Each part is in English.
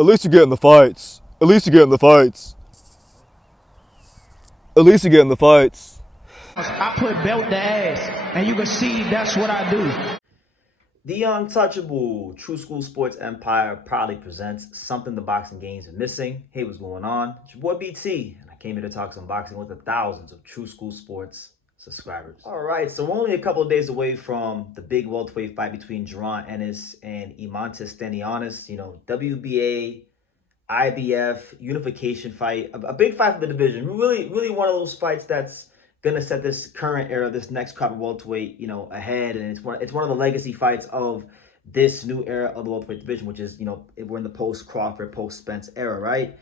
At least you get in the fights. At least you get in the fights. At least you get in the fights. I put belt to ass, and you can see that's what I do. The untouchable True School Sports Empire proudly presents something the boxing game's been missing. Hey, what's going on? It's your boy BT, and I came here to talk some boxing with the thousands of True School Sports subscribers. All right, so we're only a couple of days away from the big welterweight fight between Jaron Ennis and Eimantas Stanionis. You know, WBA, IBF, unification fight, a big fight for the division. Really one of those fights that's gonna set this current era, this next crop of welterweight, ahead, and it's one of the legacy fights of this new era of the welterweight division, which is, we're in the post Crawford, post Spence era, right?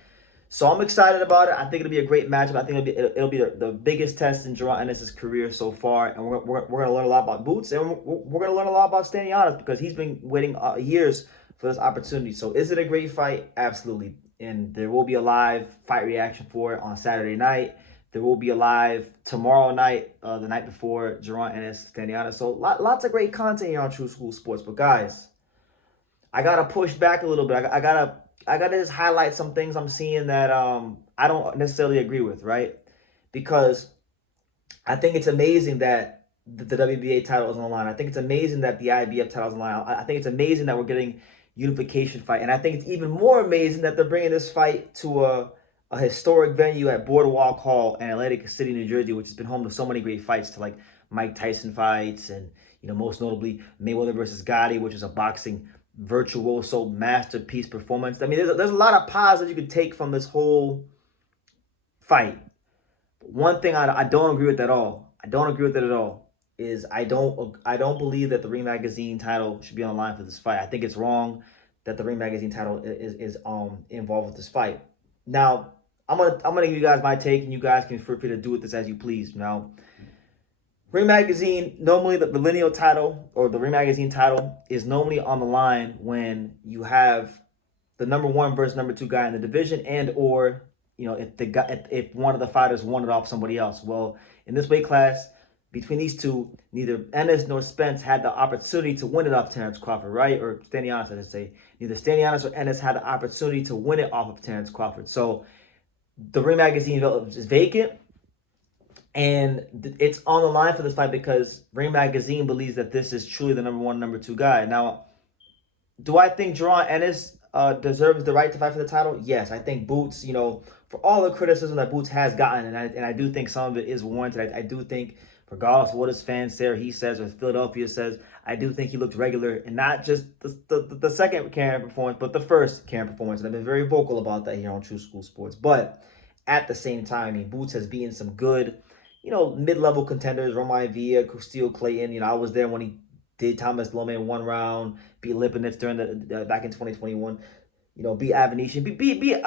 So I'm excited about it. I think it'll be a great matchup. I think it'll be the biggest test in Jaron Ennis' career so far, and we're gonna learn a lot about Boots, and we're gonna learn a lot about Stanionis because he's been waiting years for this opportunity. So is it a great fight? Absolutely, and there will be a live fight reaction for it on Saturday night. There will be a live tomorrow night, the night before Jaron Ennis, Stanionis. So lots of great content here on True School Sports. But guys, I gotta push back a little bit. I gotta just highlight some things I'm seeing that I don't necessarily agree with, right? Because I think it's amazing that the WBA title is on the line. I think it's amazing that the IBF title is on the line. I think it's amazing that we're getting unification fight, and I think it's even more amazing that they're bringing this fight to a historic venue at Boardwalk Hall in Atlantic City, New Jersey, which has been home to so many great fights, to like Mike Tyson fights, and most notably Mayweather versus Gotti, which is a boxing virtuoso masterpiece performance. I mean, there's a lot of positives you could take from this whole fight. But one thing I don't agree with at all. I don't agree with it at all. Is I don't believe that the Ring Magazine title should be on the line for this fight. I think it's wrong that the Ring Magazine title is involved with this fight. Now, I'm gonna give you guys my take, and you guys can feel free to do with this as you please. Now, Ring Magazine, normally the lineal title or the Ring Magazine title is normally on the line when you have the number one versus number two guy in the division, and or if one of the fighters won it off somebody else. Well, in this weight class, between these two, neither Ennis nor Spence had the opportunity to win it off Terrence Crawford, right? Or Stanionis, I should say. Neither Stanionis or Ennis had the opportunity to win it off of Terrence Crawford. So the Ring Magazine is vacant, and it's on the line for this fight because Ring Magazine believes that this is truly the number one, number two guy. Now, do I think Jaron Ennis deserves the right to fight for the title? Yes, I think Boots, for all the criticism that Boots has gotten, and I do think some of it is warranted. I do think, regardless of what his fans say or he says or Philadelphia says, I do think he looked regular, and not just the second Karen performance, but the first Karen performance. And I've been very vocal about that here on True School Sports. But at the same time, I mean, Boots has beaten some good, mid-level contenders, Romai Villa, Castillo Clayton. I was there when he did Thomas Lome in one round, beat Lipinets during back in 2021. Beat Avanesyan, beat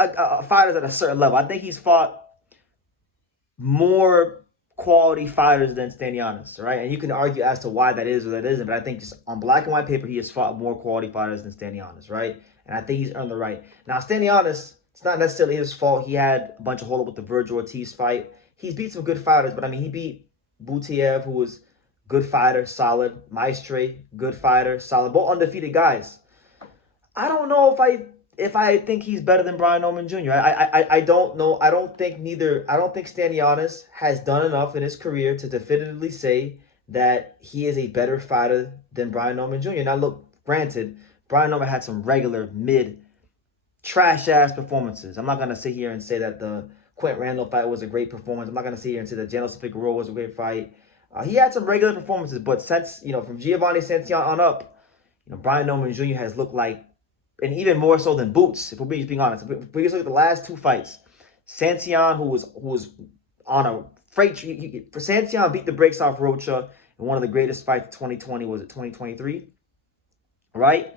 fighters at a certain level. I think he's fought more quality fighters than Stanionis, right? And you can argue as to why that is or that isn't, but I think just on black and white paper, he has fought more quality fighters than Stanionis, right? And I think he's earned the right. Now, Stanionis, it's not necessarily his fault. He had a bunch of hold up with the Virgil Ortiz fight. He's beat some good fighters, but I mean, he beat Butiev, who was good fighter, solid. Maestre, good fighter, solid. Both undefeated guys. I don't know if I think he's better than Brian Norman Jr. I don't know. I don't think Stanionis has done enough in his career to definitively say that he is a better fighter than Brian Norman Jr. Now, look, granted, Brian Norman had some regular mid trash-ass performances. I'm not going to sit here and say that the Quint Randall fight was a great performance. I'm not going to sit here and say that Janos Figueroa was a great fight. He had some regular performances, but since, from Giovanni Santillan on up, Brian Norman Jr. has looked like, and even more so than Boots, if we're being honest. If we just look at the last two fights, Santillan, who was on a freight, for Santillan beat the brakes off Rocha in one of the greatest fights of 2020, was it 2023? Right?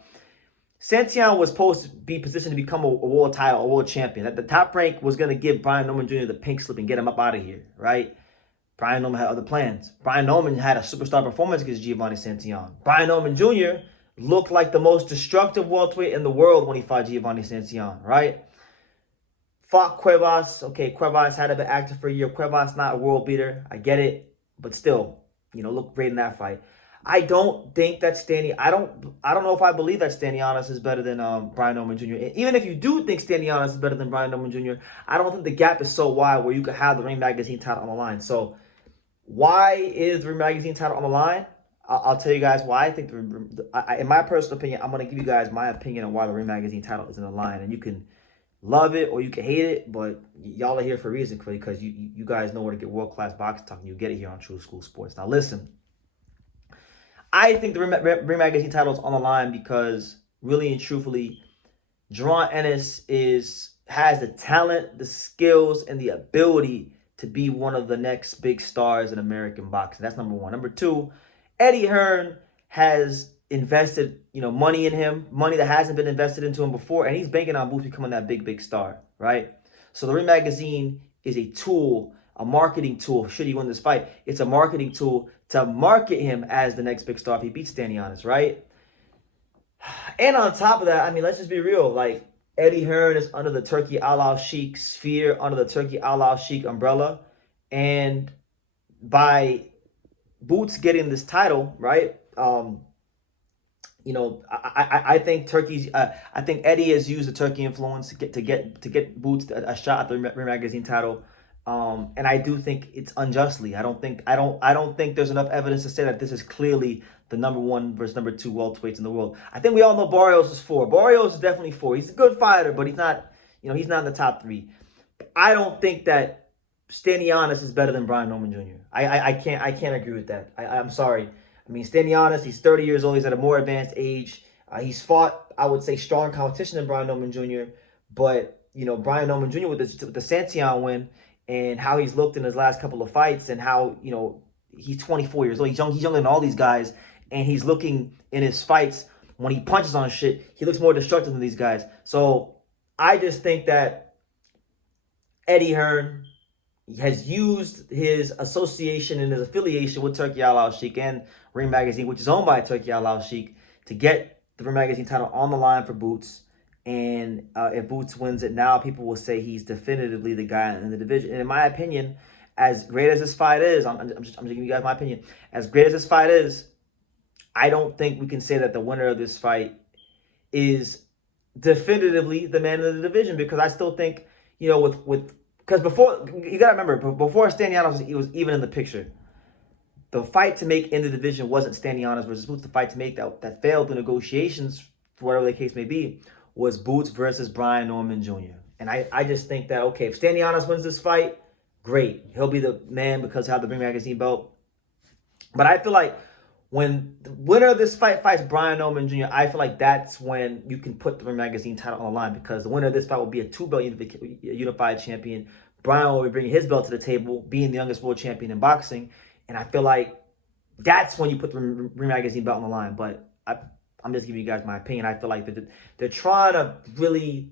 Santillan was supposed to be positioned to become a world title, a world champion. That the top rank was going to give Brian Norman Jr. the pink slip and get him up out of here, right? Brian Norman had other plans. Brian Norman had a superstar performance against Giovanni Santillan. Brian Norman Jr. looked like the most destructive welterweight in the world when he fought Giovanni Santillan, right? Fought Cuevas. Okay, Cuevas had been active for a year. Cuevas not a world beater. I get it. But still, looked great in that fight. I don't think that I don't know if I believe that Stanionis is better than Brian Norman Jr. And even if you do think Stanionis is better than Brian Norman Jr., I don't think the gap is so wide where you could have the Ring Magazine title on the line. So why is the Ring Magazine title on the line? I'll tell you guys why I think, in my personal opinion, I'm going to give you guys my opinion on why the Ring Magazine title is in the line. And you can love it or you can hate it, but y'all are here for a reason, because you guys know where to get world-class boxing talk, and you get it here on True School Sports. Now listen, I think the Ring Magazine title is on the line because, really and truthfully, Jaron Ennis has the talent, the skills, and the ability to be one of the next big stars in American boxing. That's number one. Number two, Eddie Hearn has invested, money in him, money that hasn't been invested into him before, and he's banking on Boots becoming that big star, right? So the Ring Magazine is a tool, a marketing tool. Should he win this fight, it's a marketing tool to market him as the next big star if he beats Stanionis, right? And on top of that, I mean, let's just be real. Like, Eddie Hearn is under the Turki Al Sheikh sphere, under the Turki Al Sheikh umbrella. And by Boots getting this title, right? I think I think Eddie has used the Turkey influence to get Boots a shot at the Ring Magazine title. And I do think it's unjustly. I don't think there's enough evidence to say that this is clearly the number one versus number two welterweights in the world. I think we all know Barrios is 4. Barrios is definitely 4. He's a good fighter, but he's not in the top 3. I don't think that Stanionis is better than Brian Norman Jr. I can't agree with that. I'm sorry. I mean, Stanionis, he's 30 years old. He's at a more advanced age. He's fought, I would say, strong competition than Brian Norman Jr. But Brian Norman Jr. with the Santion win, and how he's looked in his last couple of fights, and how he's 24 years old. He's younger than all these guys, and he's looking in his fights, when he punches on shit, he looks more destructive than these guys. So I just think that Eddie Hearn has used his association and his affiliation with Turki Al Sheikh and Ring Magazine, which is owned by Turki Al Sheikh, to get the Ring Magazine title on the line for Boots. And if Boots wins it now, people will say he's definitively the guy in the division. And in my opinion, as great as this fight is, I'm just giving you guys my opinion. As great as this fight is, I don't think we can say that the winner of this fight is definitively the man of the division, because I still think, because before, you got to remember, before Stanionis was even in the picture, the fight to make in the division wasn't Stanionis versus Boots. The fight to make that failed the negotiations, for whatever the case may be, was Boots versus Brian Norman Jr. And I just think that, okay, if Stanionis wins this fight, great. He'll be the man because he'll have the Ring Magazine belt. But I feel like when the winner of this fight fights Brian Norman Jr., I feel like that's when you can put the Ring Magazine title on the line, because the winner of this fight will be a 2-belt unified champion. Brian will be bringing his belt to the table, being the youngest world champion in boxing. And I feel like that's when you put the Ring Magazine belt on the line. But I'm just giving you guys my opinion. I feel like they're trying to really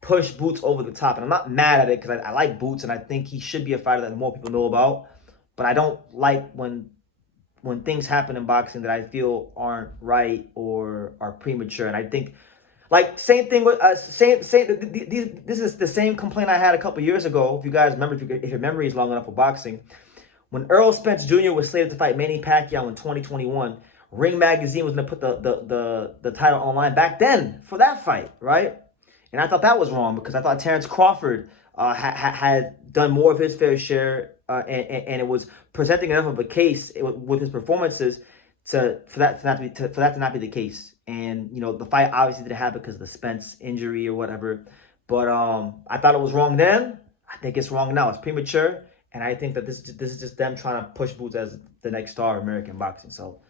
push Boots over the top. And I'm not mad at it, because I like Boots, and I think he should be a fighter that more people know about. But I don't like when things happen in boxing that I feel aren't right or are premature. And I think, like, same thing with this is the same complaint I had a couple years ago. If you guys remember, if your memory is long enough for boxing, when Earl Spence Jr. was slated to fight Manny Pacquiao in 2021, Ring Magazine was going to put the title online back then for that fight, right? And I thought that was wrong, because I thought Terrence Crawford had done more of his fair share, and it was presenting enough of a case with his performances for that to not be the case. And the fight obviously didn't happen because of the Spence injury or whatever. But I thought it was wrong then. I think it's wrong now. It's premature, and I think that this is just them trying to push Boots as the next star of American boxing. So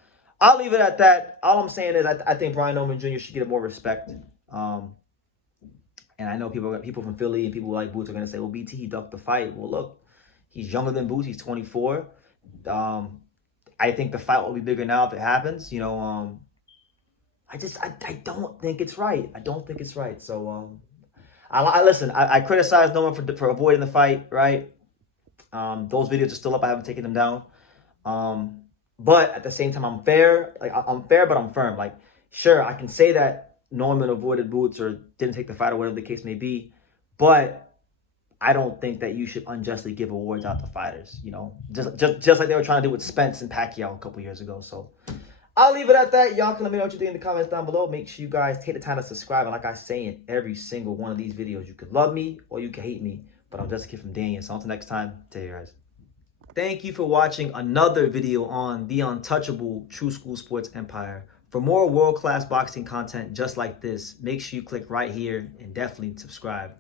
I'll leave it at that. All I'm saying is I think Brian Norman Jr. should get more respect. And I know people from Philly and people like Boots are going to say, well, BT, he ducked the fight. Well, look, he's younger than Boots. He's 24. I think the fight will be bigger now if it happens. I don't think it's right. I don't think it's right. So, listen, I criticize Norman for avoiding the fight, right? Those videos are still up. I haven't taken them down. But at the same time, I'm fair. Like, I'm fair, but I'm firm. Like, sure, I can say that Norman avoided Boots or didn't take the fight or whatever the case may be, but I don't think that you should unjustly give awards out to fighters, you know, just like they were trying to do with Spence and Pacquiao a couple years ago. So I'll leave it at that. Y'all can let me know what you think in the comments down below. Make sure you guys take the time to subscribe. And like I say in every single one of these videos, you could love me or you can hate me, but I'm just a kid from Daniel. So until next time, take care, guys. Thank you for watching another video on the untouchable True School Sports Empire. For more world-class boxing content just like this, make sure you click right here and definitely subscribe.